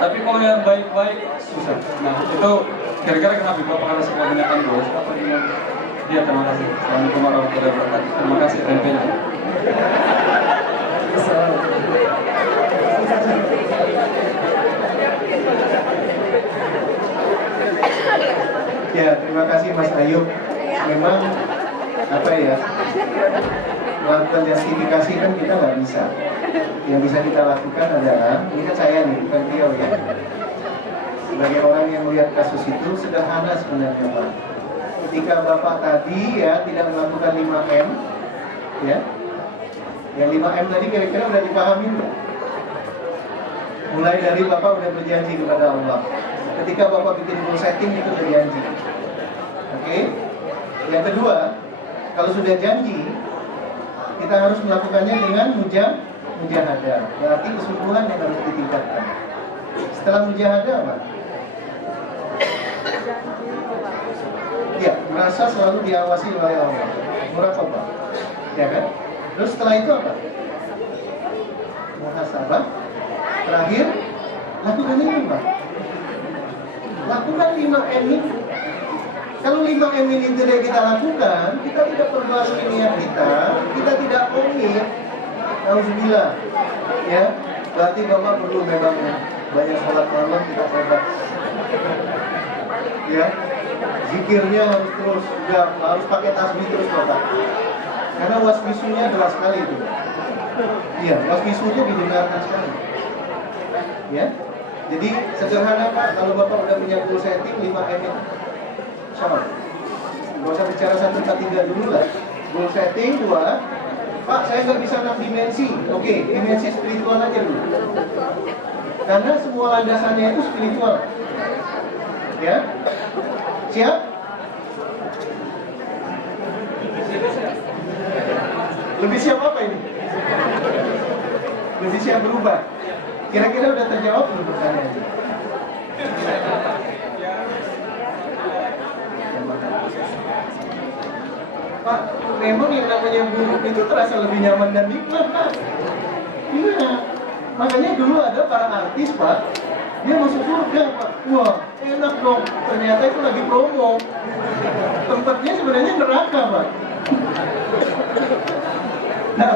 tapi kalau yang baik-baik susah. Nah itu kira-kira kenapa Bapak harus kebanyakan doa? Apa dengan dia? Terima kasih. Assalamualaikum warahmatullahi wabarakatuh. Terima kasih tempenya. Ya, terima kasih Mas Ayub. Memang apa ya, melakukan justifikasi kan kita nggak bisa. Yang bisa kita lakukan adalah, ini kan saya nih, bukan beliau ya. Sebagai orang yang melihat kasus itu sederhana sebenarnya Pak. Ketika Bapak tadi ya tidak melakukan 5M, ya, yang 5M tadi kira-kira udah dipahami nggak? Mulai dari Bapak udah berjanji kepada Allah. Ketika Bapak bikin goal setting itu berjanji. Oke? Yang kedua, kalau sudah janji, kita harus melakukannya dengan mujahadah. Berarti kesungguhan yang harus ditingkatkan. Setelah mujahadah apa? Ya, merasa selalu diawasi oleh Allah. Muraqabah. Ya kan? Terus setelah itu apa? Muhasabah. Terakhir, lakukan ini Pak. Lakukan 5M ini. Kalau 5M ini tidak kita lakukan, kita tidak perbarui niat kita tidak komit. Alhamdulillah, ya. Berarti Bapak perlu memang banyak sholat malam kita coba. Ya, zikirnya harus terus, juga harus pakai tasbih terus Bapak. Karena wasbisunya jelas sekali itu. Iya, wasbisu itu didengarkan sekali. Ya, jadi sederhana Pak, kalau Bapak udah punya goal setting 5M itu, sama. Gak usah bicara 1, 2, 3 dulu lah. Goal setting 2, Pak saya nggak bisa 6 dimensi. Oke, dimensi spiritual aja dulu. Karena semua landasannya itu spiritual. Ya, siap? Lebih siap apa ini? Lebih siap berubah. Kira-kira udah terjawab belum pertanyaannya? Pak, memang yang namanya buruk itu terasa lebih nyaman dan nikmat, Pak. Iya. Makanya dulu ada para artis, Pak. Dia masuk surga, Pak. Wah, enak dong. Ternyata itu lagi promo. Tempatnya sebenarnya neraka, Pak. Nah,